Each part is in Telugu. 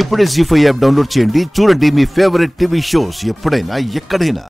ఇప్పుడే జీ5 యాప్ డౌన్లోడ్ చేయండి. చూడండి మీ ఫేవరెట్ టీవీ షోస్ ఎప్పుడైనా ఎక్కడైనా.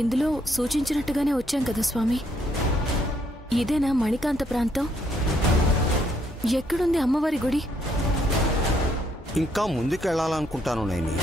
ఇందులో సూచించినట్టుగానే వచ్చాం కదా స్వామి. ఇదేనా మణికాంత ప్రాంతం? ఎక్కడుంది అమ్మవారి గుడి? ఇంకా ముందుకెళ్ళాలనుకుంటాను నైని.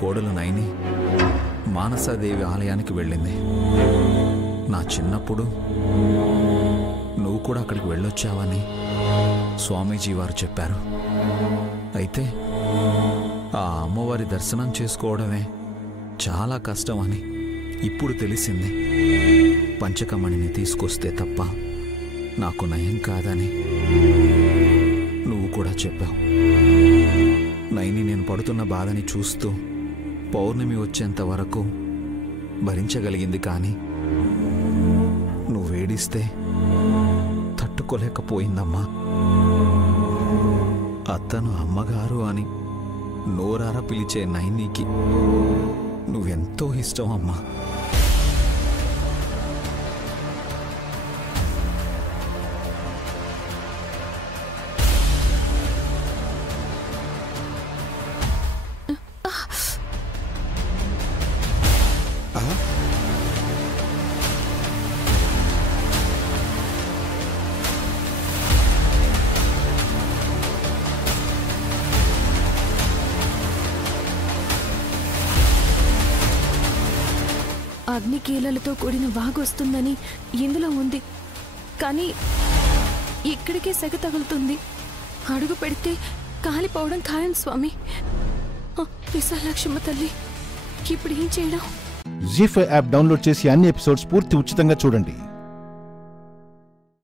కోడలు నైని మానసాదేవి ఆలయానికి వెళ్ళింది. నా చిన్నప్పుడు నువ్వు కూడా అక్కడికి వెళ్ళొచ్చావని స్వామీజీ వారు చెప్పారు. అయితే ఆ అమ్మవారి దర్శనం చేసుకోవడమే చాలా కష్టం అని ఇప్పుడు తెలిసింది. పంచకమణిని తీసుకొస్తే తప్ప నాకు నయం కాదని నువ్వు కూడా చెప్పావు. నైని నేను పడుతున్న బాధని చూస్తూ పౌర్ణమి వచ్చేంత వరకు భరించగలిగింది. కానీ నువ్వేడిస్తే తట్టుకోలేకపోయిందమ్మా. అత్తను అమ్మగారు అని నోరారా పిలిచే నైనికి నువ్వెంతో ఇష్టం అమ్మా. అగ్నికీలలతో కూడిన వాగొస్తుందని ఇందులో ఉంది. కానీ ఇక్కడికే సెగ తగులుతుంది. అడుగు పెడితే కాలిపోవడం ఖాయం స్వామి. విశాలక్ష్మ తల్లి, ఇప్పుడు ఏం చేయడం? జీ5 యాప్ డౌన్లోడ్ చేసి అన్ని ఎపిసోడ్స్ పూర్తి ఉచితంగా చూడండి.